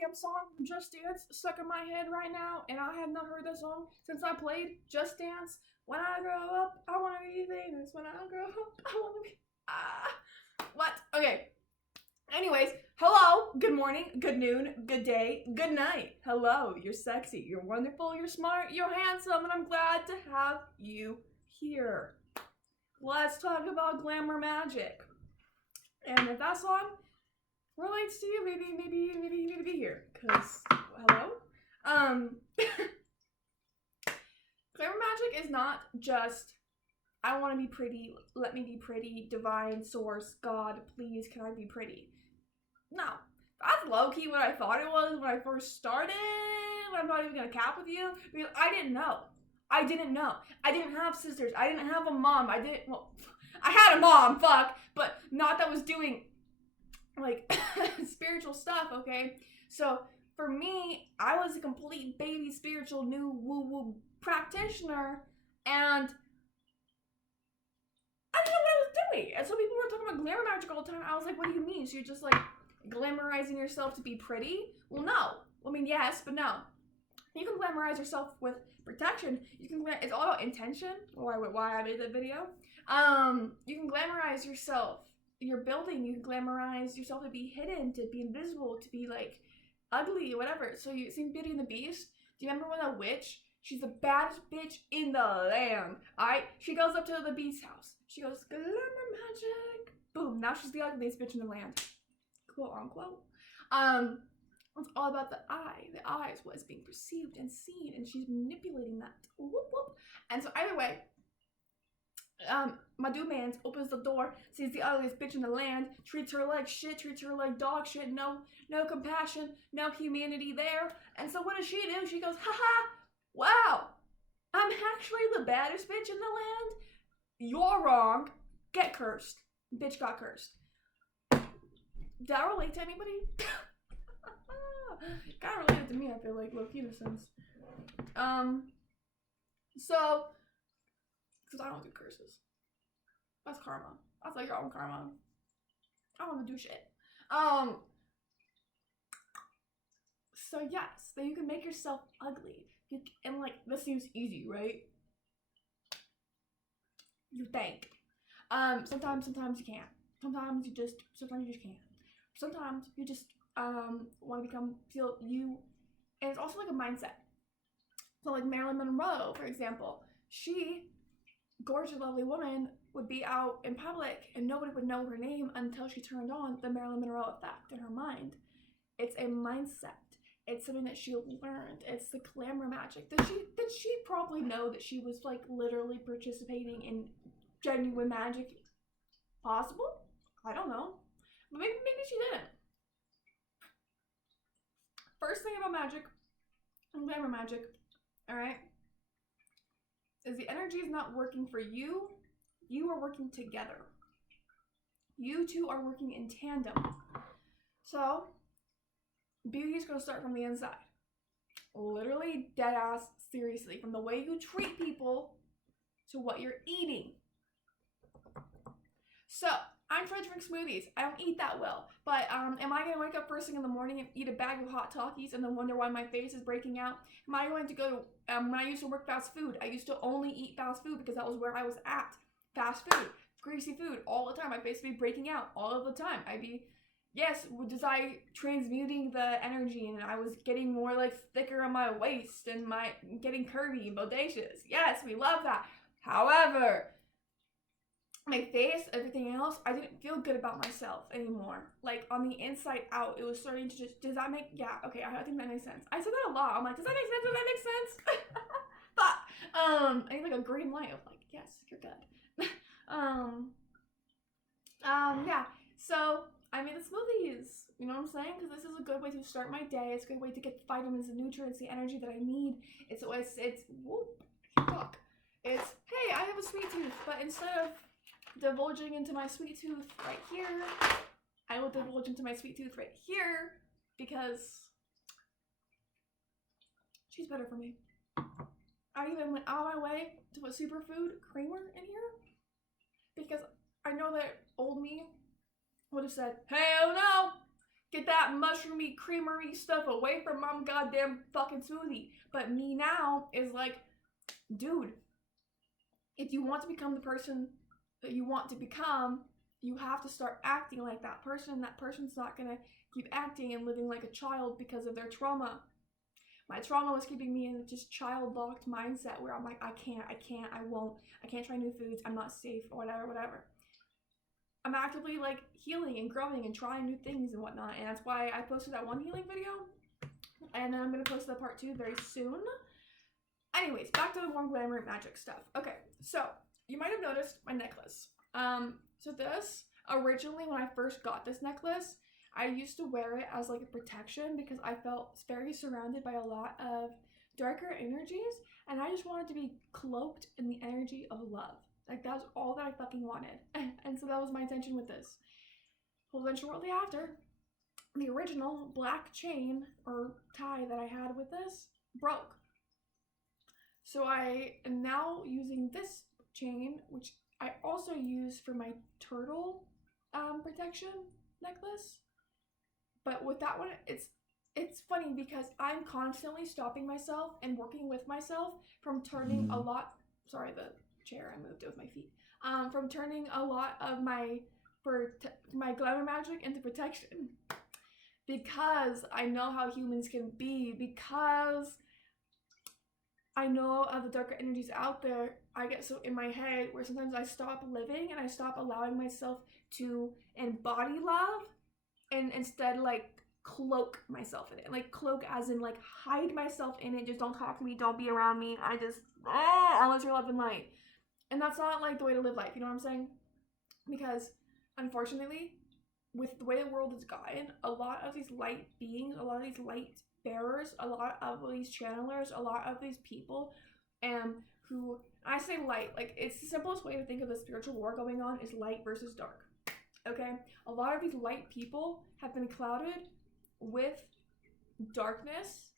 goddamn song from Just Dance stuck in my head right now, and I have not heard that song since I played Just Dance. When I grow up, I want to be famous. When I grow up, I want to be... What? Okay. Anyways, hello, good morning, good noon, good day, good night. Hello, you're sexy, you're wonderful, you're smart, you're handsome, and I'm glad to have you here. Let's talk about glamour magic. And if that song relates to you, maybe you need to be here, because, hello? Glamour magic is not just, I want to be pretty, let me be pretty, divine source, God, please, can I be pretty? No, that's low-key what I thought it was when I first started. I'm not even gonna cap with you, because I didn't know. I didn't know. I didn't have sisters. I didn't have a mom. Well, I had a mom, fuck, but not that was doing, like, spiritual stuff, okay? So, for me, I was a complete baby spiritual new woo-woo practitioner, and I didn't know what I was doing. And so people were talking about glamour magic all the time. I was like, what do you mean? So you're just, like, glamorizing yourself to be pretty? Well, no. I mean, yes, but no. You can glamorize yourself with protection. You can it's all about intention. Why I made that video. You can glamorize yourself. You're building. You can glamorize yourself to be hidden, to be invisible, to be like ugly, whatever. So you seen Beauty and the Beast? Do you remember when the witch? She's the baddest bitch in the land. She goes up to the Beast's house. She goes, glamour magic. Boom. Now she's the ugliest bitch in the land. Quote unquote. It's all about the eye. The eye is what is being perceived and seen, and she's manipulating that. Whoop, whoop. And so either way, my dude man opens the door, sees the ugliest bitch in the land, treats her like shit, treats her like dog shit, no compassion, no humanity there. And so what does she do? She goes, haha, wow, I'm actually the baddest bitch in the land. You're wrong. Get cursed. Bitch got cursed. Did that relate to anybody? Kind of related to me, I feel like, low-key in a sense. So, because I don't do curses. That's karma. That's like your own karma. I don't want to do shit. So yes, then you can make yourself ugly. And like, this seems easy, right? You think. Sometimes you can't. Sometimes you just can't. Sometimes you just want to feel you, and it's also like a mindset. So like Marilyn Monroe, for example, she, gorgeous, lovely woman, would be out in public and nobody would know her name until she turned on the Marilyn Monroe effect in her mind. It's a mindset. It's something that she learned. It's the glamour magic. Did she probably know that she was like literally participating in genuine magic? Possible? I don't know. But maybe she didn't. First thing about magic and glamour magic, alright, is the energy is not working for you. You are working together. You two are working in tandem. So, beauty is going to start from the inside. Literally, dead ass, seriously. From the way you treat people to what you're eating. So, I'm trying to drink smoothies. I don't eat that well. But am I going to wake up first thing in the morning and eat a bag of hot Takis and then wonder why my face is breaking out? Am I going to go when I used to work fast food, I used to only eat fast food because that was where I was at. Fast food, greasy food, all the time. My face would be breaking out all of the time. I'd be, yes, was I transmuting the energy and I was getting more like thicker on my waist and getting curvy and bodacious. Yes, we love that. However, my face, everything else, I didn't feel good about myself anymore. Like, on the inside out, it was starting to just, does that make, yeah, okay, I think that makes sense. I said that a lot. I'm like, does that make sense? Does that make sense? But, I need like a green light of like, yes, you're good. Yeah, so I made the smoothies, you know what I'm saying? Because this is a good way to start my day. It's a good way to get the vitamins and nutrients, the energy that I need. It's, whoop, I can't talk. It's, hey, I have a sweet tooth, but instead of divulging into my sweet tooth right here, I will divulge into my sweet tooth right here because she's better for me. I even went out of my way to put superfood creamer in here because I know that old me would have said, hell no, Get that mushroomy, creamery stuff away from my goddamn fucking smoothie. But me now is like, dude, if you want to become the person that you want to become, you have to start acting like that person. That person's not gonna keep acting and living like a child because of their trauma. My trauma was keeping me in just child-locked mindset where I'm like, I can't, I won't, I can't try new foods, I'm not safe, or whatever. I'm actively like healing and growing and trying new things and whatnot, and that's why I posted that one healing video, and then I'm gonna post the part 2 very soon. Anyways, back to the more glamour magic stuff. Okay, so you might have noticed my necklace. So this, originally when I first got this necklace, I used to wear it as like a protection because I felt very surrounded by a lot of darker energies, and I just wanted to be cloaked in the energy of love. Like, that's all that I fucking wanted. And so that was my intention with this. Well, then shortly after, the original black chain or tie that I had with this broke. So I am now using this chain, which I also use for my turtle protection necklace. But with that one, it's funny because I'm constantly stopping myself and working with myself from turning a lot, sorry, the chair, I moved it with my feet, from turning a lot of my glamour magic into protection, because I know how humans can be, because I know of the darker energies out there. I get so in my head where sometimes I stop living and I stop allowing myself to embody love, and instead like cloak myself in it. Like cloak as in like hide myself in it, just don't talk to me, don't be around me, I just unless you're love and light. And that's not like the way to live life, you know what I'm saying? Because unfortunately, with the way the world is gotten, a lot of these light beings, a lot of these light bearers, a lot of these channelers, a lot of these people who, I say light, like it's the simplest way to think of the spiritual war going on is light versus dark. Okay? A lot of these light people have been clouded with darkness.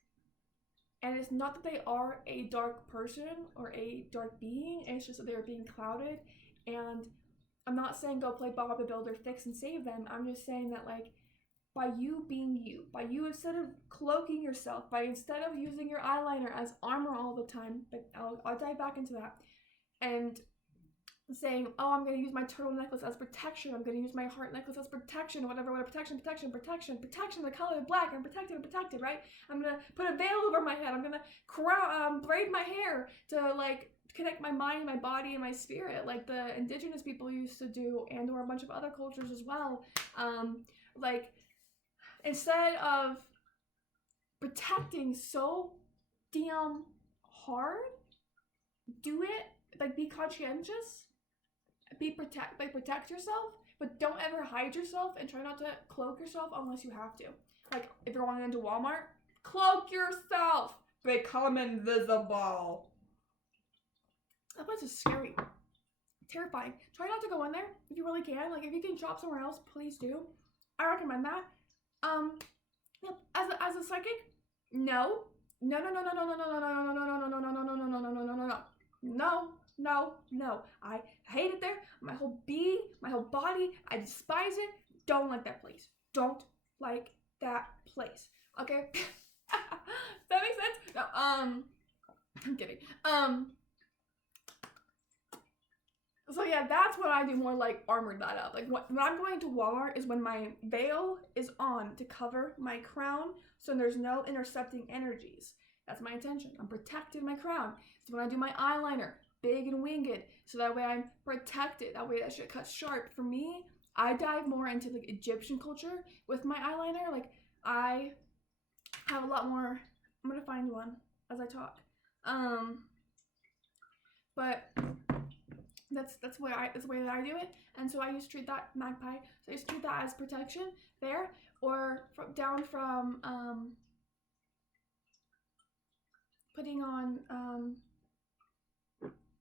And it's not that they are a dark person or a dark being, it's just that they're being clouded. And I'm not saying go play Bob the Builder, fix and save them. I'm just saying that like, by you being you, by you instead of cloaking yourself, by instead of using your eyeliner as armor all the time, but I'll dive back into that, and saying, oh, I'm going to use my turtle necklace as protection, I'm going to use my heart necklace as protection, whatever, protection, the color of black, I'm protected, right? I'm going to put a veil over my head, I'm going to braid my hair to like connect my mind, my body, and my spirit, like the indigenous people used to do, and or a bunch of other cultures as well. Like, instead of protecting so damn hard, do it, like be conscientious, protect yourself, but don't ever hide yourself, and try not to cloak yourself unless you have to. Like, if you're going into Walmart, cloak yourself, become invisible. That place is scary, terrifying. Try not to go in there if you really can. Like, if you can shop somewhere else, please do. I recommend that. As a psychic, no. I hate it there. My whole being, my whole body, I despise it. Don't like that place. Don't like that place. Okay? Does that make sense? No, I'm kidding. So yeah, that's what I do, more like armored that up. Like when I'm going to Walmart is when my veil is on to cover my crown, so there's no intercepting energies. That's my intention. I'm protecting my crown. So when I do my eyeliner, big and winged, so that way I'm protected. That way that shit cuts sharp. For me, I dive more into like Egyptian culture with my eyeliner. Like I have a lot more. I'm gonna find one as I talk. But that's the way that I do it, and so I used to treat that magpie. So I used to treat that as protection there, or down from putting on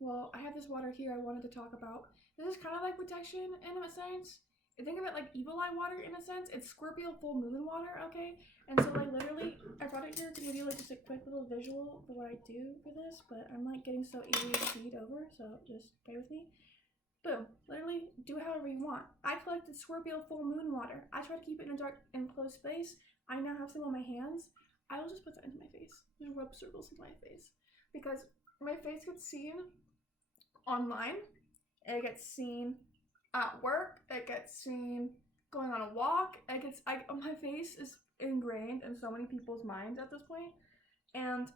well, I have this water here I wanted to talk about. This is kind of like protection in a sense. I think of it like evil eye water in a sense. It's Scorpio full moon water, okay? And so like literally, I brought it here to give you like just a quick little visual for what I do for this, but I'm like getting so ADHD'd over, so just bear with me. boom, literally do however you want. I collected Scorpio full moon water. I try to keep it in a dark enclosed space. I now have some on my hands. I will just put that into my face. Just rub circles into my face. Because my face gets seen online. It gets seen at work. It gets seen going on a walk. My face is ingrained in so many people's minds at this point. And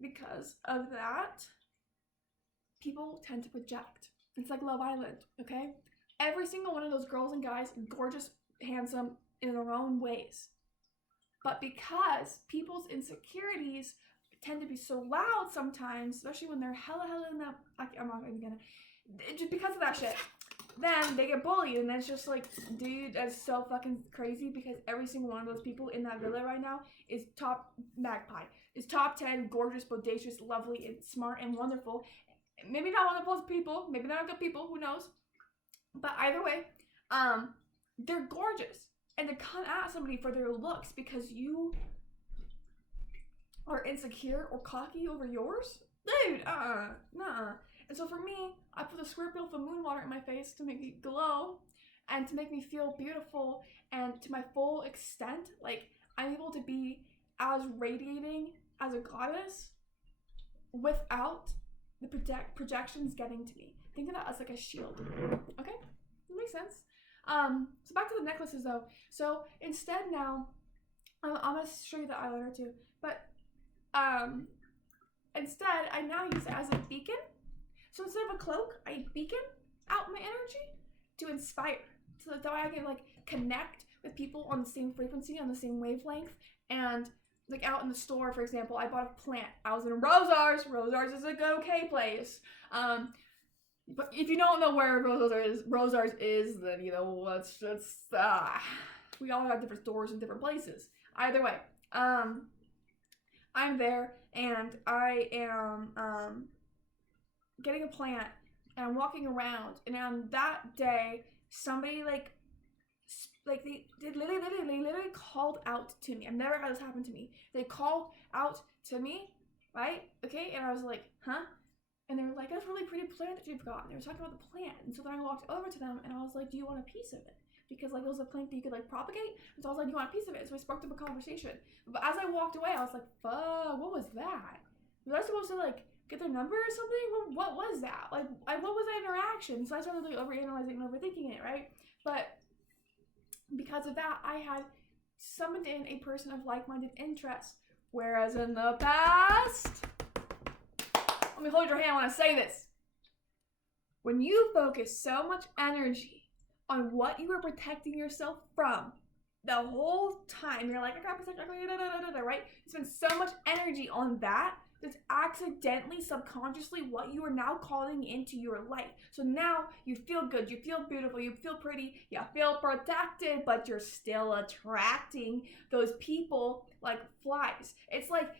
because of that, people tend to project. It's like Love Island, okay? Every single one of those girls and guys, gorgeous, handsome in their own ways. But because people's insecurities tend to be so loud sometimes, especially when they're hella in that, I'm not even gonna, just because of that shit, then they get bullied, and it's just like, dude, that's so fucking crazy, because every single one of those people in that villa right now is top magpie, is top 10, gorgeous, bodacious, lovely, and smart, and wonderful. Maybe not wonderful people, maybe not good people, who knows? But either way, they're gorgeous. And to come at somebody for their looks because you are insecure or cocky over yours? Dude, nuh-uh. And so for me, I put the Scorpio full moon water in my face to make me glow and to make me feel beautiful, and to my full extent, like, I'm able to be as radiating as a goddess without the projections getting to me. Think of that as like a shield. Okay? That makes sense. So back to the necklaces though. So instead now, I'm gonna show you the eyeliner too, but instead I now use it as a beacon. So instead of a cloak, I beacon out my energy to inspire, so that way I can like connect with people on the same frequency, on the same wavelength. And like out in the store, for example, I bought a plant. I was in Rosars. Rosars is a okay place. But if you don't know where Rosars is, then you know we all have different stores in different places. Either way, I'm there and I am getting a plant, and I'm walking around, and on that day, somebody they literally called out to me. I've never had this happen to me. They called out to me, right? Okay, and I was like, huh? And they were like, that's a really pretty plant that you've got. And they were talking about the plant. And so then I walked over to them and I was like, do you want a piece of it? Because like it was a plant that you could like propagate. And so I was like, do you want a piece of it? So we sparked up a conversation. But as I walked away, I was like, fuck, what was that? Was I supposed to like get their number or something? What was that? Like what was that interaction? So I started like overanalyzing and overthinking it, right? But because of that, I had summoned in a person of like-minded interest. Whereas in the past, let me hold your hand when I say this. When you focus so much energy on what you are protecting yourself from the whole time, you're like, I gotta protect, right? You spend so much energy on that, that's accidentally, subconsciously what you are now calling into your life. So now you feel good, you feel beautiful, you feel pretty, you feel protected, but you're still attracting those people like flies. It's like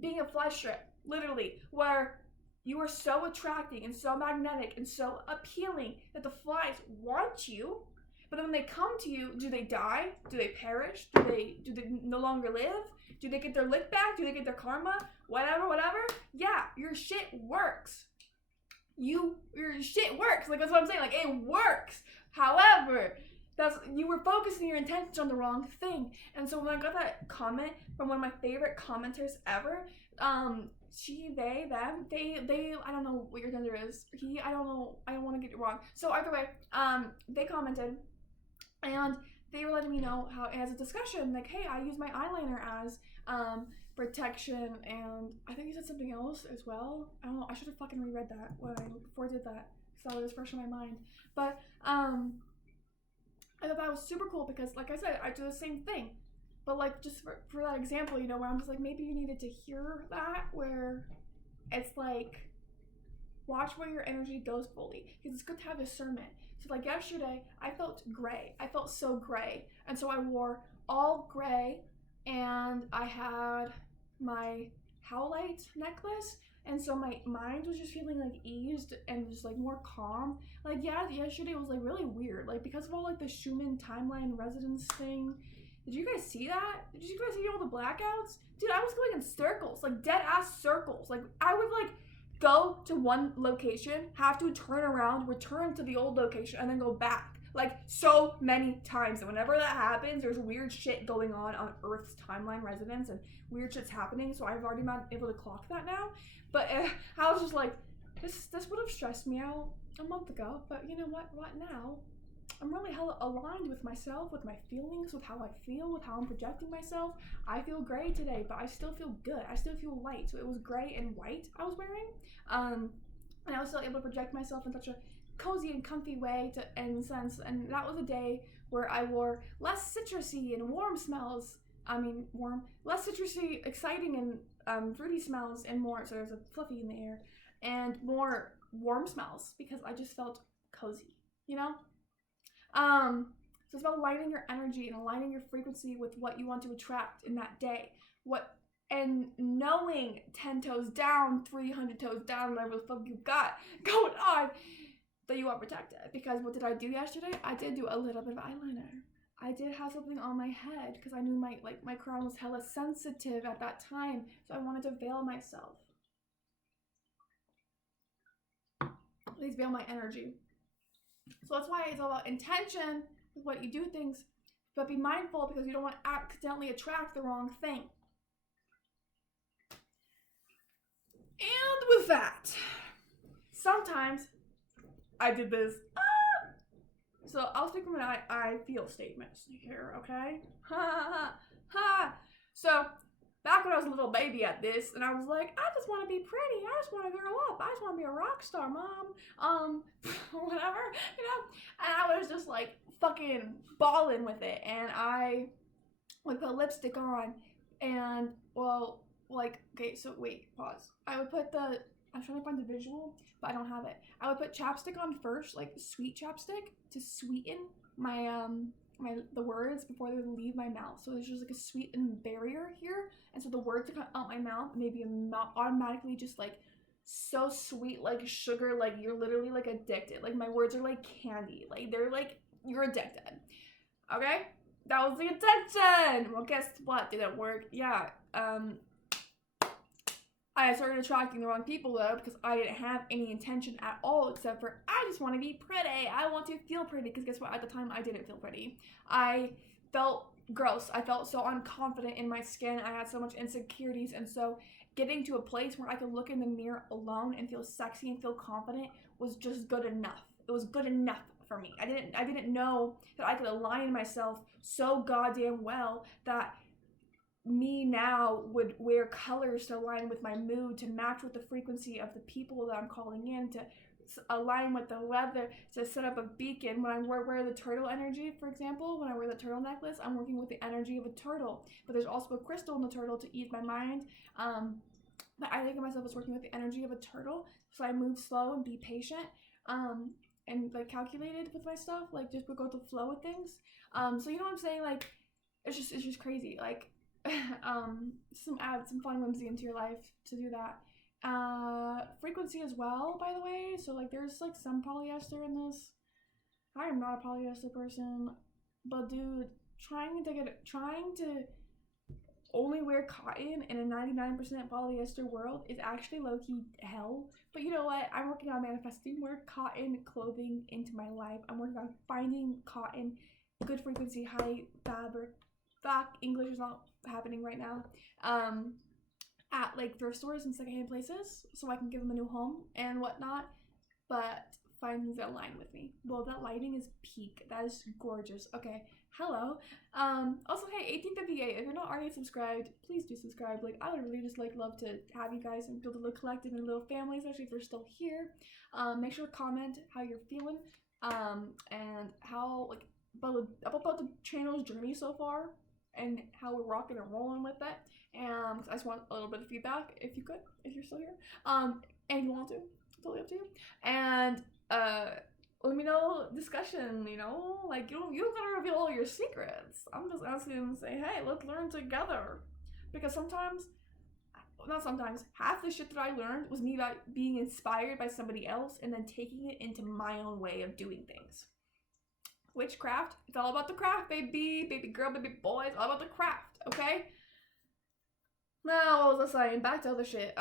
being a fly strip, literally, where you are so attracting and so magnetic and so appealing that the flies want you. But then when they come to you, do they die? Do they perish? Do they no longer live? Do they get their lick back? Do they get their karma? Whatever. Yeah, your shit works. Your shit works. Like, that's what I'm saying. Like, it works. However, you were focusing your intentions on the wrong thing. And so when I got that comment from one of my favorite commenters ever, they, I don't know what your gender is. I don't know. I don't want to get it wrong. So either way, they commented, and they were letting me know how, as a discussion, like, hey, I use my eyeliner as protection, and I think you said something else as well. I don't know. I should have fucking reread that before I did that, because that was fresh in my mind. But I thought that was super cool because, like I said, I do the same thing. But like, just for that example, you know, where I'm just like, maybe you needed to hear that, where it's like, watch where your energy goes fully, because it's good to have discernment. So like yesterday, I felt gray. I felt so gray. And so I wore all gray, and I had my howlite necklace, and so my mind was just feeling like eased and just like more calm. Like, yeah, yesterday was like really weird, like because of all like the Schumann timeline resonance thing. Did you guys see that? Did you guys see all the blackouts? Dude, I was going in circles, like dead ass circles. Like I would like go to one location, have to turn around, return to the old location, and then go back. Like, so many times. And whenever that happens, there's weird shit going on Earth's timeline resonance, and weird shit's happening, so I've already been able to clock that now. But I was just like, this would have stressed me out a month ago, but you know what now? I'm really hella aligned with myself, with my feelings, with how I feel, with how I'm projecting myself. I feel gray today, but I still feel good. I still feel light. So it was gray and white I was wearing. And I was still able to project myself in such a cozy and comfy way and that was a day where I wore less citrusy and warm smells. Less citrusy, exciting and fruity smells, and more, so there's a fluffy in the air, and more warm smells because I just felt cozy, you know? So it's about aligning your energy and aligning your frequency with what you want to attract in that day. And knowing 10 toes down, 300 toes down, whatever the fuck you got going on, that you are protected. Because what did I do yesterday? I did do a little bit of eyeliner. I did have something on my head because I knew my crown was hella sensitive at that time, so I wanted to veil myself. Please veil my energy. So that's why it's all about intention with what you do things, but be mindful because you don't want to accidentally attract the wrong thing. And with that, sometimes I did this. So I'll speak from an I feel statements here, okay? So back when I was a little baby at this, and I was like, I just want to be pretty. I just want to grow up. I just want to be a rock star, mom. Whatever, you know? And I was just like fucking balling with it. And I would put lipstick on, and okay, so wait, pause. I'm trying to find the visual, but I don't have it. I would put chapstick on first, like sweet chapstick, to sweeten my the words before they would leave my mouth. So there's just like a sweetened barrier here, and so the words that come out my mouth maybe I'm not automatically just like so sweet, like sugar, like you're literally like addicted. Like my words are like candy, like they're like you're addicted. Okay, that was the intention. Well, guess what? Did it work? Yeah. I started attracting the wrong people though because I didn't have any intention at all except for I just want to be pretty. I want to feel pretty because guess what? At the time I didn't feel pretty. I felt gross. I felt so unconfident in my skin. I had so much insecurities, and so getting to a place where I could look in the mirror alone and feel sexy and feel confident was just good enough. It was good enough for me. I didn't know that I could align myself so goddamn well that me now would wear colors to align with my mood, to match with the frequency of the people that I'm calling in, to align with the weather, to set up a beacon. When I wear the turtle energy, for example, when I wear the turtle necklace, I'm working with the energy of a turtle. But there's also a crystal in the turtle to ease my mind. But I think of myself as working with the energy of a turtle, so I move slow and be patient, and like calculated with my stuff, like just go with the flow of things. So you know what I'm saying? Like it's just crazy. Like add some fun whimsy into your life to do that. Frequency as well, by the way. So like there's like some polyester in this. I am not a polyester person, but dude, trying to only wear cotton in a 99% polyester world is actually low-key hell. But you know what? I'm working on manifesting more cotton clothing into my life. I'm working on finding cotton, good frequency, high fabric. English is not happening right now. At like thrift stores and secondhand places, so I can give them a new home and whatnot. But find things that align with me. Well, that lighting is peak. That is gorgeous. Okay, hello. Also, hey, 1858. If you're not already subscribed, please do subscribe. Like, I would really just like love to have you guys and build a little collective and a little family, especially if you're still here. Make sure to comment how you're feeling, and how like about the channel's journey so far, and how we're rocking and rolling with it. And I just want a little bit of feedback, if you're still here. And you want to, totally up to you. And let me know discussion, you know, like you don't gotta reveal all your secrets. I'm just asking to say, hey, let's learn together. Because half the shit that I learned was me being inspired by somebody else and then taking it into my own way of doing things. Witchcraft, it's all about the craft, baby girl, baby boy, it's all about the craft, okay? Now, what was I saying? Back to other shit.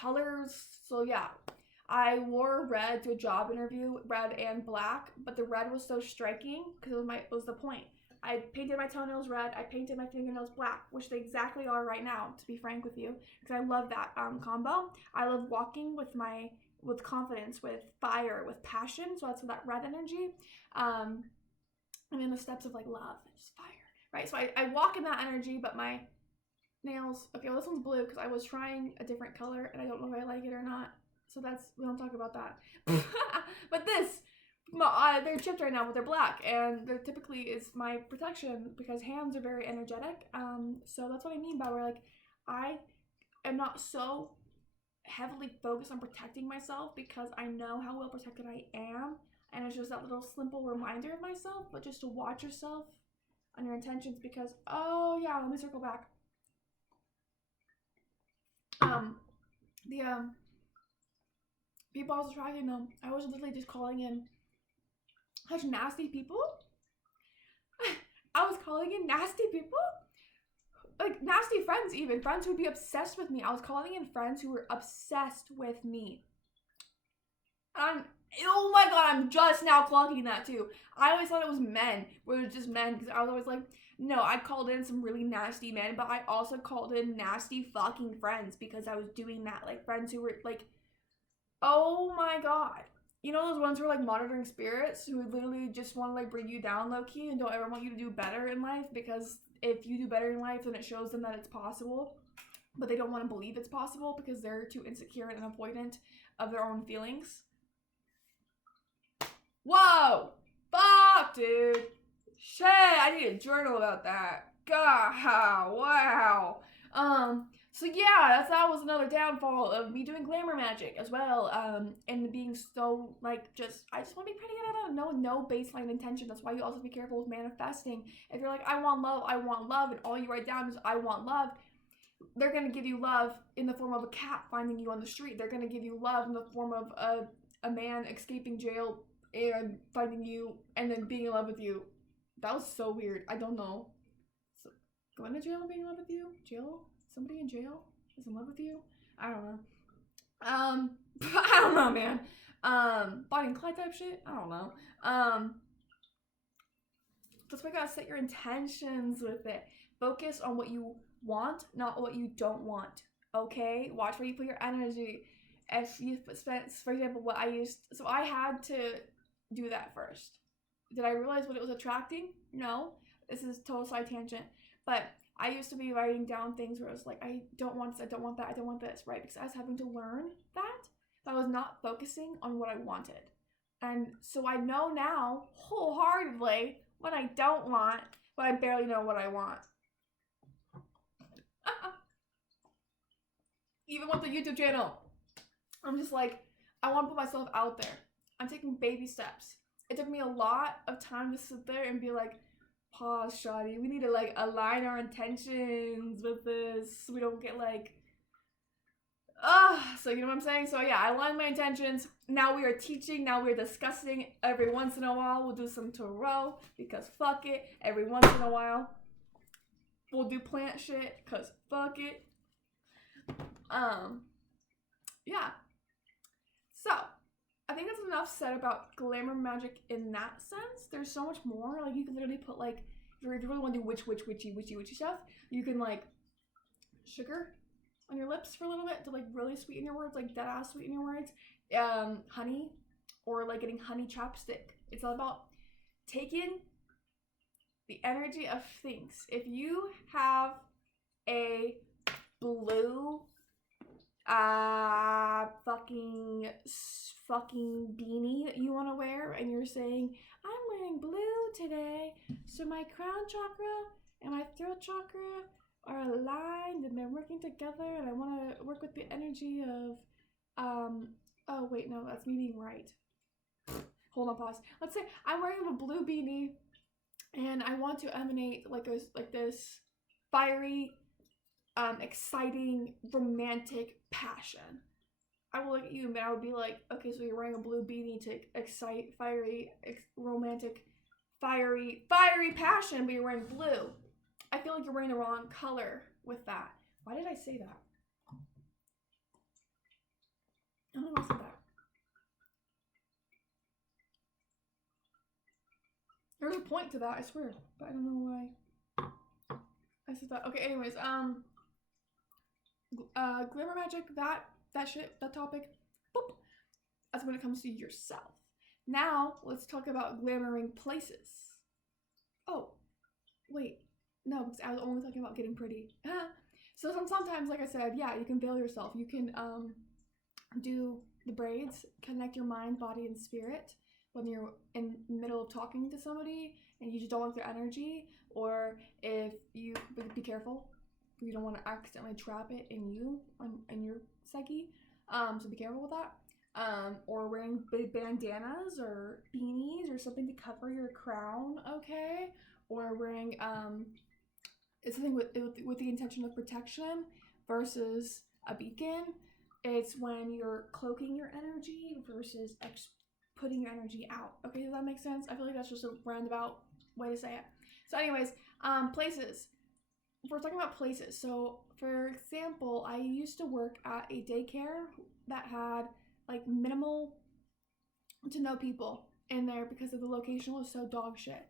colors. So yeah, I wore red to a job interview, red and black, but the red was so striking because it was the point. I painted my toenails red, I painted my fingernails black, which they exactly are right now, to be frank with you, because I love that combo. I love walking with confidence, with fire, with passion, so that's that red energy. And then the steps of like love and just fire, right? So I walk in that energy, but my nails, okay, well this one's blue because I was trying a different color and I don't know if I like it or not. So we don't talk about that. But they're chipped right now, but they're black, and they're typically is my protection because hands are very energetic. So that's what I mean by where like I am not so heavily focused on protecting myself because I know how well protected I am, and it's just that little simple reminder of myself, but just to watch yourself on your intentions because, oh yeah, let me circle back. The people I was attracting them, I was literally just calling in such nasty people. I was calling in nasty people, like nasty friends, even friends who would be obsessed with me. I was calling in friends who were obsessed with me. Oh my god, I'm just now clocking that too. I always thought it was men, where it was just men, because I was always like, no, I called in some really nasty men, but I also called in nasty fucking friends because I was doing that. Like friends who were like, oh my god. You know those ones who are like monitoring spirits who literally just want to like bring you down low key and don't ever want you to do better in life, because if you do better in life then it shows them that it's possible, but they don't want to believe it's possible because they're too insecure and avoidant of their own feelings. Whoa! Fuck, dude. Shit, I need a journal about that. God, wow. So yeah, that was another downfall of me doing glamour magic as well. And being so like I just want to be pretty good at it. No baseline intention. That's why you also have to be careful with manifesting. If you're like, I want love, and all you write down is I want love, they're gonna give you love in the form of a cat finding you on the street. They're gonna give you love in the form of a man escaping jail and finding you and then being in love with you. That was so weird. I don't know. So, going to jail and being in love with you? Jail? Somebody in jail is in love with you? I don't know. I don't know, man. Bonnie and Clyde type shit? I don't know. That's why you gotta set your intentions with it. Focus on what you want, not what you don't want. Okay? Watch where you put your energy. If you spent, for example, so I had to do that first. Did I realize what it was attracting? No. This is total side tangent. But I used to be writing down things where it was like, I don't want this, I don't want that, I don't want this, right? Because I was having to learn that, but I was not focusing on what I wanted. And so I know now, wholeheartedly, what I don't want, but I barely know what I want. Even with the YouTube channel, I'm just like, I want to put myself out there. I'm taking baby steps. It took me a lot of time to sit there and be like, pause, shawty. We need to like align our intentions with this so we don't get like, so you know what I'm saying? So yeah, I aligned my intentions. Now we are teaching. Now we're discussing. Every once in a while, we'll do some tarot because fuck it. Every once in a while, we'll do plant shit because fuck it. Yeah. So, I think that's enough said about glamour magic in that sense. There's so much more. Like, you can literally put, like, if you really want to do witchy stuff, you can, like, sugar on your lips for a little bit to, like, really sweeten your words, like, dead-ass sweeten your words. Honey, or, like, getting honey chapstick. It's all about taking the energy of things. If you have a blue fucking beanie that you want to wear, and you're saying, I'm wearing blue today, so my crown chakra and my throat chakra are aligned and they're working together, and I want to work with the energy of oh wait, no, that's me being right. Hold on, pause. Let's say I'm wearing a blue beanie and I want to emanate like this fiery, exciting, romantic passion. I will look at you and I would be like, okay, so you're wearing a blue beanie to excite fiery, romantic, fiery passion, but you're wearing blue. I feel like you're wearing the wrong color with that. Why did I say that? I don't know why I said that. There's a point to that, I swear, but I don't know why I said that. Okay, anyways, glamour magic, that shit, that topic, boop. That's when it comes to yourself. Now, let's talk about glamoring places. Oh, wait, no, because I was only talking about getting pretty. So sometimes, like I said, yeah, you can veil yourself. You can do the braids, connect your mind, body, and spirit when you're in the middle of talking to somebody and you just don't like their energy, or if you, be careful, you don't want to accidentally trap it in you, in your psyche, so be careful with that. Or wearing big bandanas or beanies or something to cover your crown, okay? Or wearing it's something with the intention of protection versus a beacon. It's when you're cloaking your energy versus putting your energy out. Okay, does that make sense? I feel like that's just a roundabout way to say it. So anyways, places. We're talking about places. So for example, I used to work at a daycare that had like minimal to no people in there because of the location was so dog shit.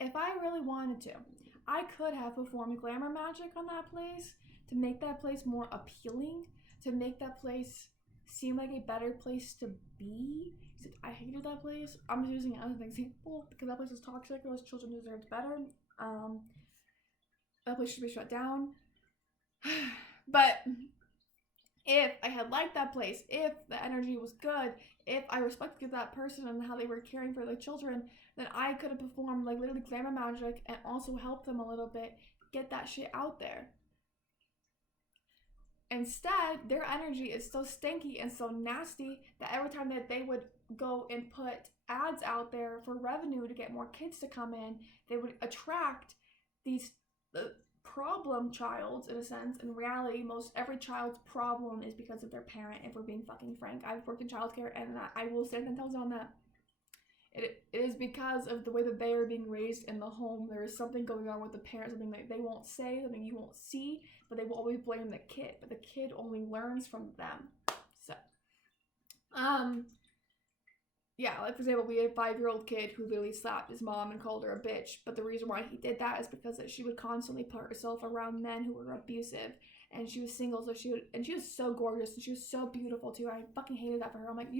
If I really wanted to, I could have performed glamour magic on that place to make that place more appealing, to make that place seem like a better place to be. I hated that place. I'm just using it as an example because that place is toxic. Those children deserved better. That place should be shut down. But if I had liked that place, if the energy was good, if I respected that person and how they were caring for the children, then I could have performed like literally glamour magic and also helped them a little bit get that shit out there. Instead, their energy is so stinky and so nasty that every time that they would go and put ads out there for revenue to get more kids to come in, they would attract these problem childs in a sense. In reality, most every child's problem is because of their parent, if we're being fucking frank. I've worked in childcare and I will stand 10 toes on that. It is because of the way that they are being raised in the home. There is something going on with the parents, something that they won't say, something you won't see, but they will always blame the kid, but the kid only learns from them. So, yeah, like for example, we had a 5-year-old kid who literally slapped his mom and called her a bitch, but the reason why he did that is because that she would constantly put herself around men who were abusive, and she was single, so she was so gorgeous, and she was so beautiful too. I fucking hated that for her. I'm like,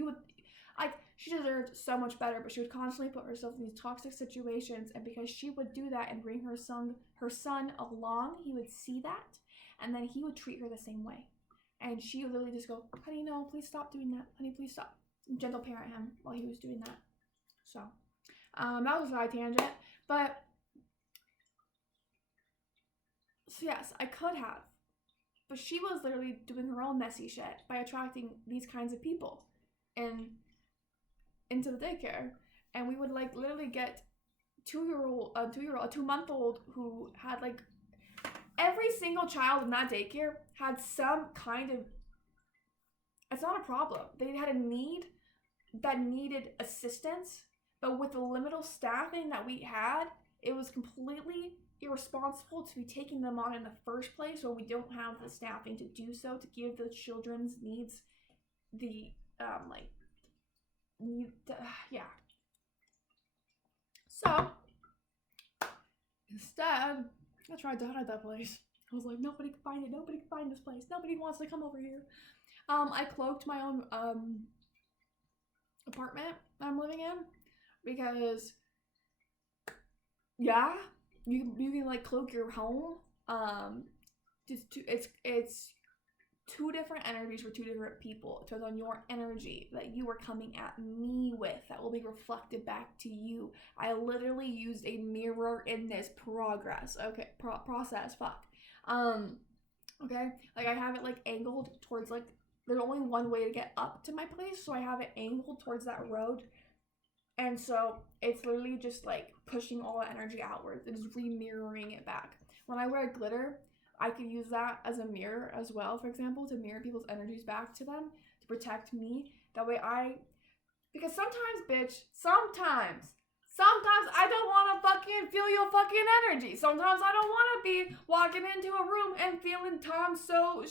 she deserved so much better, but she would constantly put herself in these toxic situations, and because she would do that and bring her son along, he would see that, and then he would treat her the same way. And she would literally just go, honey, no, please stop doing that. Honey, please stop. Gentle parent him while he was doing that. So, that was a side tangent. But, so yes, I could have. But she was literally doing her own messy shit by attracting these kinds of people into the daycare. And we would like literally get a 2-month-old who had like, every single child in that daycare had some kind of, it's not a problem. They had a need that needed assistance, but with the limited staffing that we had, it was completely irresponsible to be taking them on in the first place when we don't have the staffing to do so, to give the children's needs the, yeah. So, instead, I tried to hide that place. I was like, nobody can find it. Nobody can find this place. Nobody wants to come over here. I cloaked my own apartment that I'm living in because, yeah, you can like cloak your home. It's 2 different energies for 2 different people. It depends on your energy that you are coming at me with that will be reflected back to you. I literally used a mirror in this process. Fuck. Okay, like I have it like angled towards like, there's only one way to get up to my place, so I have it angled towards that road, and so it's literally just like pushing all the energy outwards. It's re-mirroring it back. When I wear glitter, I can use that as a mirror as well, for example, to mirror people's energies back to them, to protect me. That way because sometimes, bitch, Sometimes I don't want to fucking feel your fucking energy. Sometimes I don't want to be walking into a room and feeling Tom so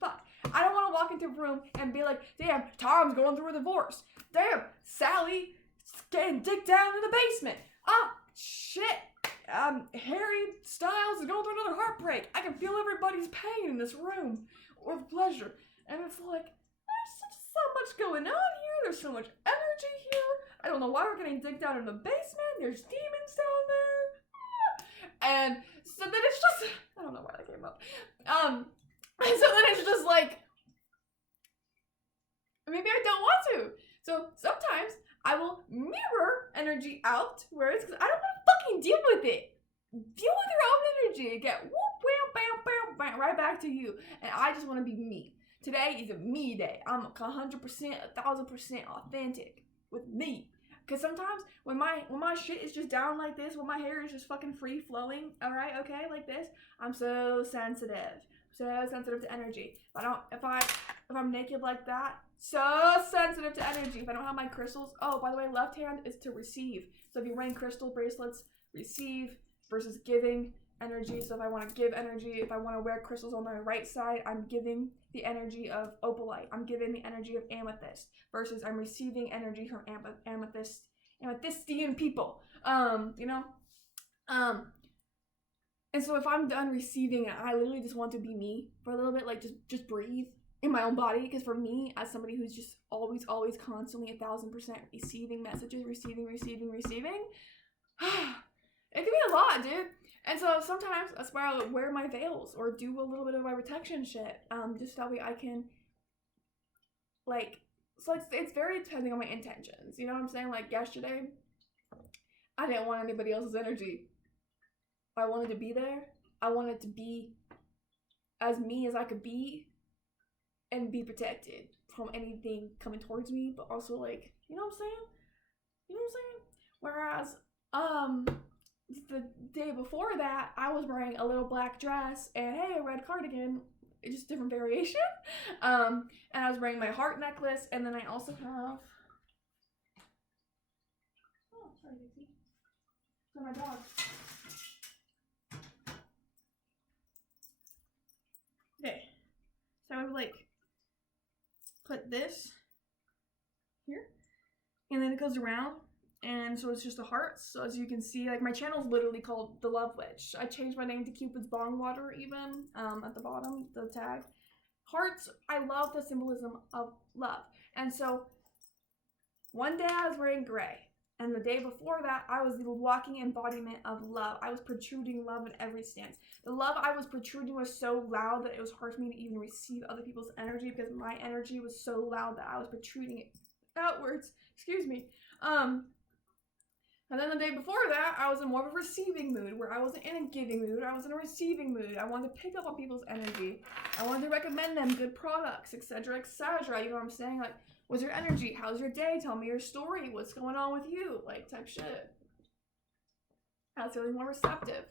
fuck. I don't want to walk into a room and be like, damn, Tom's going through a divorce. Damn, Sally getting dicked down in the basement. Ah, shit. Harry Styles is going through another heartbreak. I can feel everybody's pain in this room with pleasure. And it's like, there's so much going on here. There's so much energy here. I don't know why we're getting digged down in the basement. There's demons down there. And so then it's just, I don't know why that came up. And so then it's just like, maybe I don't want to. So sometimes I will mirror energy out, whereas because I don't want to fucking deal with it. Deal with your own energy. Get whoop, wham, bam, bam, bam, right back to you. And I just want to be me. Today is a me day. I'm 100%, 1,000% authentic with me. Because sometimes when my shit is just down like this, when my hair is just fucking free flowing, alright, okay, like this, I'm so sensitive. So sensitive to energy. If I'm naked like that, so sensitive to energy. If I don't have my crystals, oh, by the way, left hand is to receive. So if you're wearing crystal bracelets, receive versus giving energy. So if I want to give energy, if I want to wear crystals on my right side, I'm giving the energy of opalite. I'm giving the energy of amethyst versus I'm receiving energy from amethystine people. You know? And so if I'm done receiving it, I literally just want to be me for a little bit, like just breathe in my own body. Because for me, as somebody who's just always constantly 1,000% receiving messages, receiving, it can be a lot, dude. And so sometimes that's where I'll wear my veils or do a little bit of my protection shit. Just that way I can, like, so it's very depending on my intentions. You know what I'm saying? Like yesterday, I didn't want anybody else's energy. I wanted to be there. I wanted to be as me as I could be and be protected from anything coming towards me, but also, like, you know what I'm saying? You know what I'm saying? Whereas, the day before that, I was wearing a little black dress and, hey, a red cardigan, it's just different variation. And I was wearing my heart necklace, and then I also have, oh, sorry, Dixie. So my dog. Okay, so I would, like, put this here, and then it goes around, and so it's just a heart. So as you can see, like, my channel is literally called The Love Witch. I changed my name to Cupid's Bong Water even, at the bottom, the tag. Hearts, I love the symbolism of love. And so one day I was wearing gray, and the day before that, I was the walking embodiment of love. I was protruding love in every stance. The love I was protruding was so loud that it was hard for me to even receive other people's energy because my energy was so loud that I was protruding it outwards. Excuse me. And then the day before that, I was in more of a receiving mood where I wasn't in a giving mood. I was in a receiving mood. I wanted to pick up on people's energy. I wanted to recommend them good products, etc., etc. You know what I'm saying? Like, what's your energy? How's your day? Tell me your story. What's going on with you? Like, type shit. I was feeling more receptive.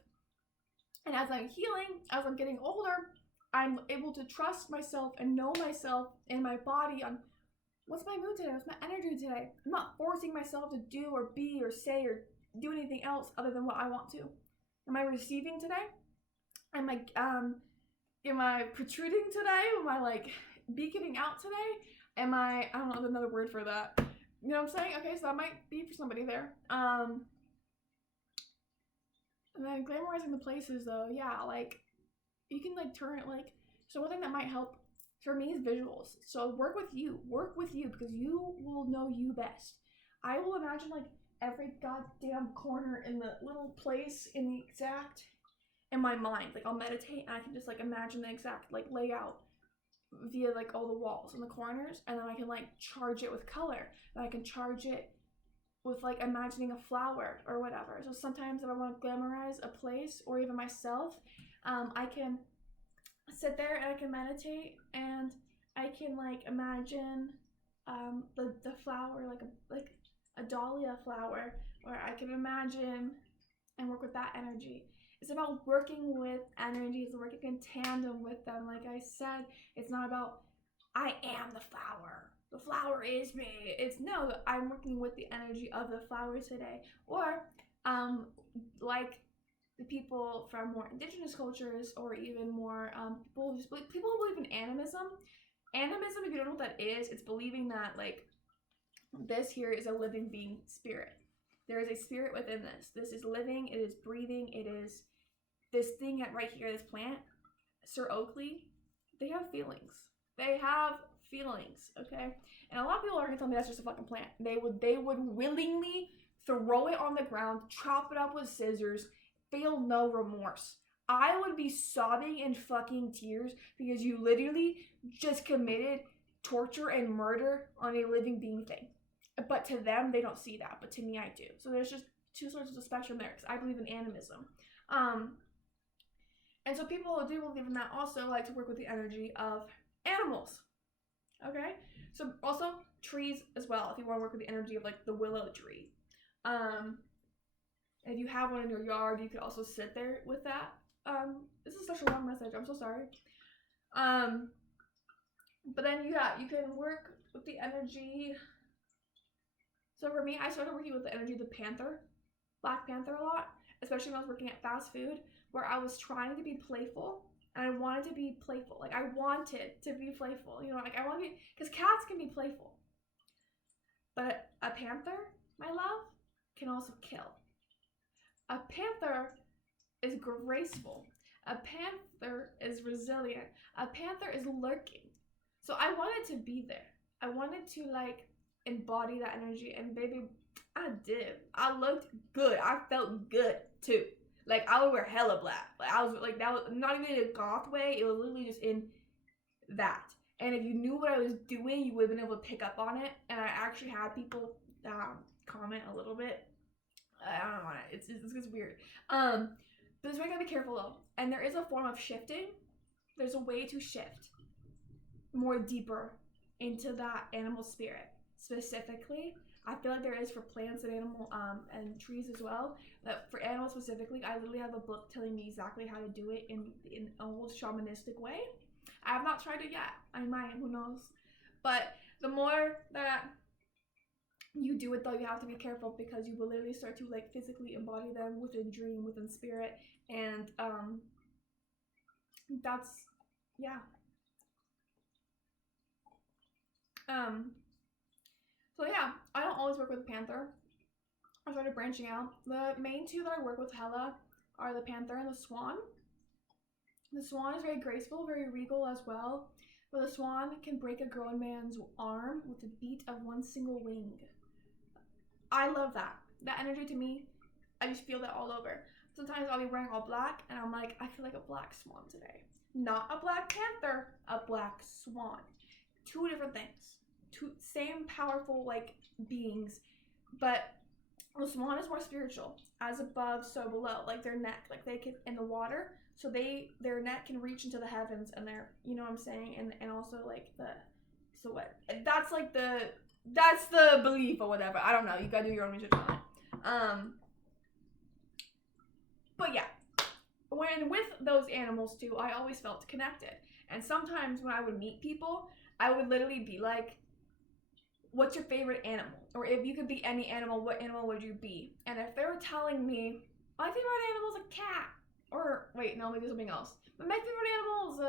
And as I'm healing, as I'm getting older, I'm able to trust myself and know myself in my body on what's my mood today, what's my energy today. I'm not forcing myself to do or be or say or do anything else other than what I want to. Am I receiving today? Am I protruding today? Am I, like, beaconing out today? Am I don't know another word for that. You know what I'm saying? Okay, so that might be for somebody there. And then glamorizing the places, though, yeah, like, you can, like, turn it, like, so one thing that might help for me is visuals. So work with you because you will know you best. I will imagine, like, every goddamn corner in the little place in the exact, in my mind. Like, I'll meditate and I can just, like, imagine the exact, like, layout via, like, all the walls and the corners, and then I can, like, charge it with color, and I can charge it with, like, imagining a flower or whatever. So sometimes if I want to glamorize a place or even myself, I can sit there and I can meditate and I can, like, imagine the flower, like a dahlia flower, or I can imagine and work with that energy. It's about working with energies, working in tandem with them. Like I said, it's not about I am the flower. the flower is me. It's no, I'm working with the energy of the flower today. Or like the people from more indigenous cultures, or even more people who believe in animism. Animism, if you don't know what that is, it's believing that like this here is a living being spirit. There is a spirit within this. This is living, it is breathing, it is this thing right here, this plant, Sir Oakley, they have feelings. They have feelings, okay? And a lot of people are gonna tell me that's just a fucking plant. They would willingly throw it on the ground, chop it up with scissors, feel no remorse. I would be sobbing in fucking tears because you literally just committed torture and murder on a living being thing. But to them, they don't see that. But to me, I do. So there's just two sorts of the spectrum there, because I believe in animism. And so people who do believe in that also like to work with the energy of animals. Okay? So also trees as well, if you want to work with the energy of like the willow tree. If you have one in your yard, you could also sit there with that. This is such a long message, I'm so sorry. But then yeah, you can work with the energy. So for me, I started working with the energy of the panther, Black Panther a lot, especially when I was working at fast food, where I was trying to be playful, and I wanted to be playful. Like I wanted to be playful, you know, like I want to be, because cats can be playful. But a panther, my love, can also kill. A panther is graceful. A panther is resilient. A panther is lurking. So I wanted to be there. I wanted to like embody that energy, and baby, I did. I looked good. I felt good too. Like I would wear hella black. Like I was like, that was not even in a goth way. It was literally just in that. And if you knew what I was doing, you would have been able to pick up on it. And I actually had people comment a little bit. I don't know. It's weird. But this way, I gotta be careful though. And there is a form of shifting. There's a way to shift more deeper into that animal spirit. Specifically, I feel like there is for plants and animal and trees as well. But for animals specifically, I literally have a book telling me exactly how to do it in an old shamanistic way. I have not tried it yet. I might, who knows. But the more that you do it though, you have to be careful, because you will literally start to like physically embody them within dream, within spirit, and that's yeah. So yeah, I don't always work with panther. I started branching out. The main two that I work with hella are the panther and the swan. The swan is very graceful, very regal as well, but the swan can break a grown man's arm with the beat of one single wing. I love that. That energy to me, I just feel that all over. Sometimes I'll be wearing all black and I'm like, I feel like a black swan today. Not a black panther, a black swan. Two different things. Two same powerful like beings, but the swan is more spiritual. As above, so below. Like their neck, like they can in the water, so their neck can reach into the heavens, and they're, you know what I'm saying, and also like so what? That's like that's the belief or whatever. I don't know. You gotta do your own research on it. But yeah, when with those animals too, I always felt connected. And sometimes when I would meet people, I would literally be like, what's your favorite animal? Or if you could be any animal, what animal would you be? And if they were telling me, my favorite animal is a cat. Or, wait, no, maybe something else. But my favorite animal is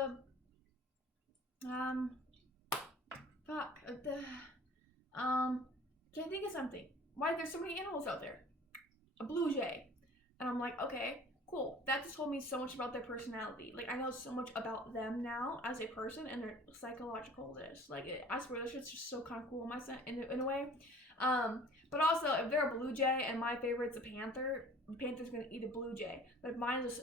can't think of something. Why, there's so many animals out there. A blue jay. And I'm like, okay, cool. That just told me so much about their personality. Like, I know so much about them now as a person and their psychological this. Like, I swear, that shit's just so kind of cool in a way. But also, if they're a blue jay and my favorite's a panther, the panther's gonna eat a blue jay. But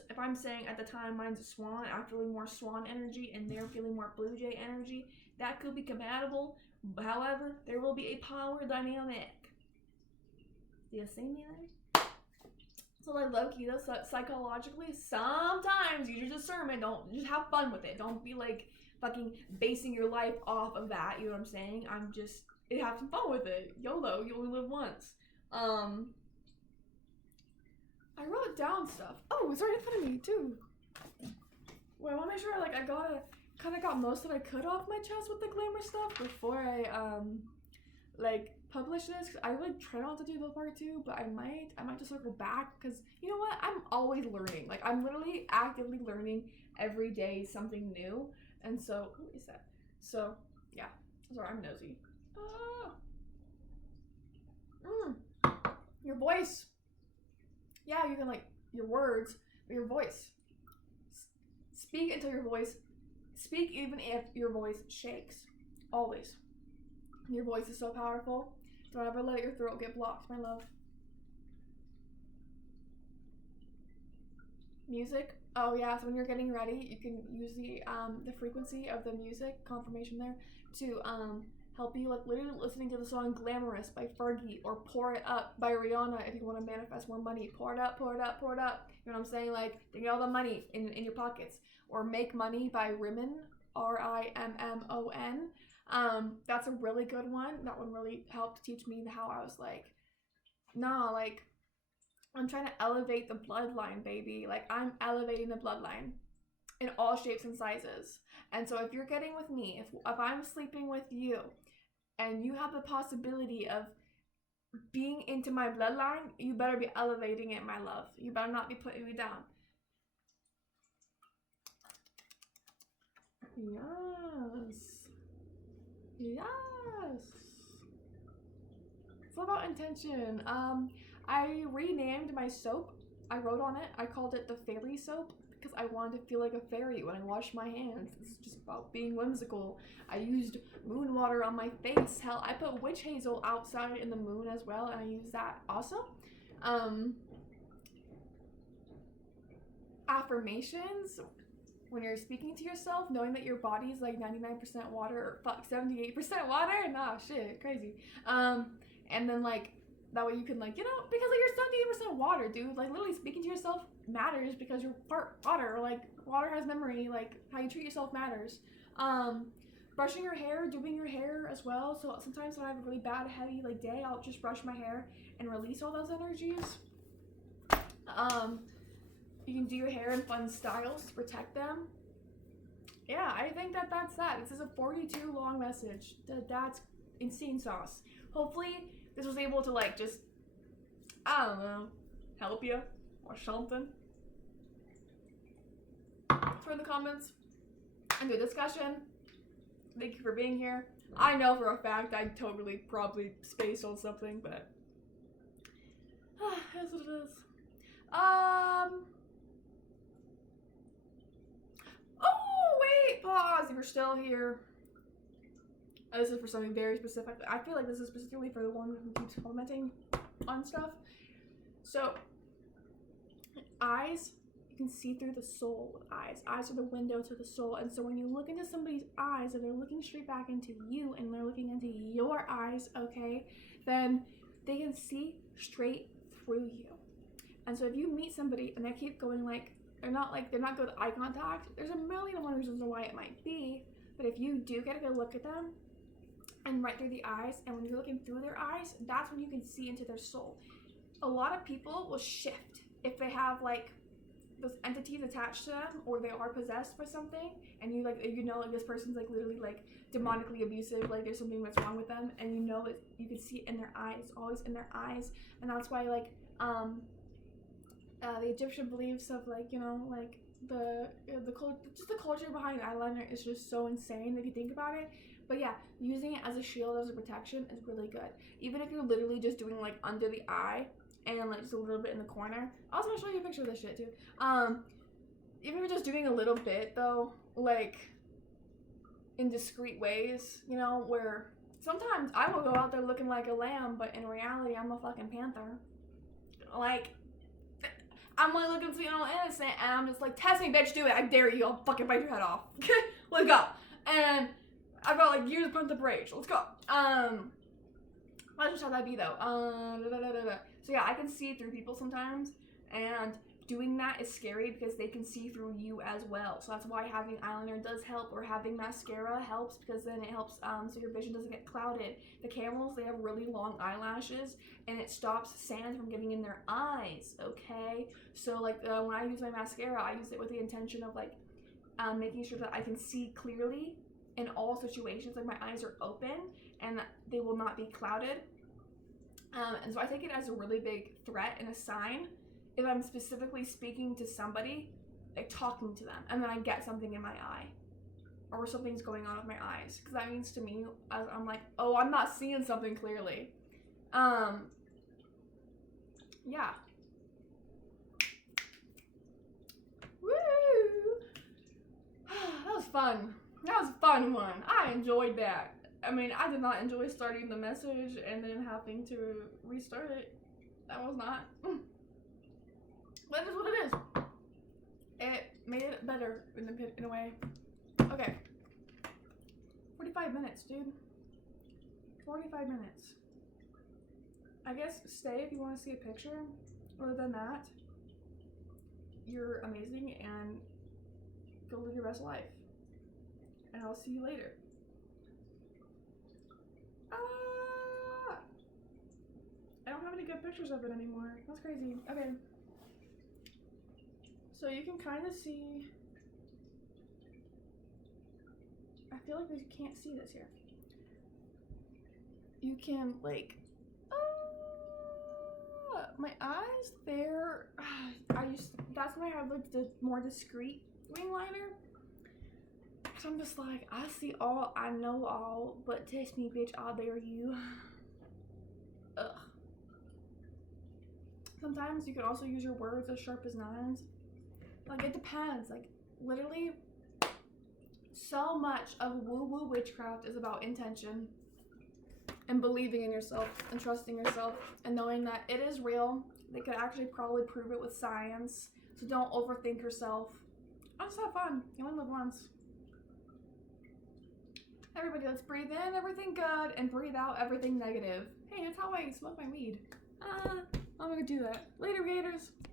if I'm saying at the time mine's a swan, I'm feeling more swan energy and they're feeling more blue jay energy, that could be compatible. However, there will be a power dynamic. Do you see me there? So like low-key, though, psychologically, sometimes use your discernment. Don't just have fun with it. Don't be like fucking basing your life off of that. You know what I'm saying? Have some fun with it. YOLO, you only live once. I wrote down stuff. Oh, it's right in front of me too. Well, I want to make sure like I got kind of got most that I could off my chest with the glamour stuff before I like publish this. I really try not to do the part 2, but I might just circle back because you know what? I'm always learning. Like I'm literally actively learning every day something new, and so who is that? So yeah, sorry, I'm nosy. Your voice. Yeah, you can like your words, but your voice. Speak until your voice. Speak even if your voice shakes. Always. Your voice is so powerful. Don't ever let your throat get blocked, my love. Music. Oh yeah, so when you're getting ready, you can use the frequency of the music, confirmation there, to help you, like literally listening to the song Glamorous by Fergie or Pour It Up by Rihanna if you want to manifest more money. Pour it up, pour it up, pour it up. You know what I'm saying? Like, get all the money in your pockets. Or Make Money by Rimmon, Rimmon. That's a really good one. That one really helped teach me how I was like, nah, like, I'm trying to elevate the bloodline, baby. Like, I'm elevating the bloodline in all shapes and sizes. And so if you're getting with me, if I'm sleeping with you, and you have the possibility of being into my bloodline, you better be elevating it, my love. You better not be putting me down. Yes. Yes. It's all about intention. I renamed my soap. I wrote on it. I called it the fairy soap because I wanted to feel like a fairy when I washed my hands. It's just about being whimsical. I used moon water on my face. Hell, I put witch hazel outside in the moon as well, and I used that also. Affirmations. When you're speaking to yourself, knowing that your body's like 99% water, or fuck, 78% water? Nah, shit, crazy. And then like, that way you can like, you know, because like you're 78% water, dude. Like literally speaking to yourself matters because you're part water. Like water has memory, like how you treat yourself matters. Brushing your hair, doing your hair as well. So sometimes when I have a really bad, heavy like day, I'll just brush my hair and release all those energies. You can do your hair in fun styles to protect them. Yeah, I think that's that. This is a 42 long message. That's insane sauce. Hopefully this was able to like just, I don't know, help you or something. Throw in the comments and do a discussion. Thank you for being here. I know for a fact I totally probably spaced on something, but that's what it is. Oh, wait, pause if you're still here. This is for something very specific. I feel like this is specifically for the one who keeps commenting on stuff. So, eyes, you can see through the soul with eyes. Eyes are the window to the soul. And so when you look into somebody's eyes and they're looking straight back into you and they're looking into your eyes, okay, then they can see straight through you. And so if you meet somebody and they keep going like, they're not good with eye contact, there's a million and one reasons why it might be. But if you do get a good look at them and right through the eyes, and when you're looking through their eyes, that's when you can see into their soul. A lot of people will shift if they have like those entities attached to them, or they are possessed by something, and you like, you know, like this person's like literally like demonically abusive, like there's something that's wrong with them, and you know it, you can see it in their eyes, always in their eyes. And that's why like the Egyptian beliefs of like, you know, like the culture behind eyeliner is just so insane if you think about it. But yeah, using it as a shield, as a protection is really good. Even if you're literally just doing like under the eye and like just a little bit in the corner. I was gonna show you a picture of this shit too. Even if you're just doing a little bit though, like in discreet ways, you know, where sometimes I will go out there looking like a lamb, but in reality I'm a fucking panther. Like, I'm like looking sweet and all innocent, and I'm just like, test me, bitch, do it. I dare you. I'll fucking bite your head off. Let's go. And I've got like years of rage. Let's go. Let's just how that be though. So yeah, I can see through people sometimes, and doing that is scary because they can see through you as well. So that's why having eyeliner does help, or having mascara helps, because then it helps so your vision doesn't get clouded. The camels, they have really long eyelashes, and it stops sand from getting in their eyes, okay? So like when I use my mascara, I use it with the intention of like making sure that I can see clearly in all situations, like my eyes are open and they will not be clouded. And so I take it as a really big threat and a sign if I'm specifically speaking to somebody, like talking to them, and then I get something in my eye or something's going on with my eyes, because that means to me, I'm like, oh, I'm not seeing something clearly. Yeah. Woo! That was fun. That was a fun one. I enjoyed that. I mean, I did not enjoy starting the message and then having to restart it. That was not. That is what it is. It made it better in a way. Okay. 45 minutes, dude. 45 minutes. I guess stay if you want to see a picture. Other than that, you're amazing and go live your best life. And I'll see you later. I don't have any good pictures of it anymore. That's crazy. Okay. So you can kind of see. I feel like you can't see this here. You can like. My eyes there. That's when I have like the more discreet wing liner. So I'm just like, I see all, I know all, but test me, bitch, I'll dare you. Ugh. Sometimes you can also use your words as sharp as knives. Like, it depends. Like, literally, so much of woo-woo witchcraft is about intention and believing in yourself and trusting yourself and knowing that it is real. They could actually probably prove it with science. So don't overthink yourself. Just have fun. You only live once. Everybody, let's breathe in everything good and breathe out everything negative. Hey, that's how I smoke my weed. I'm gonna do that. Later, Gators.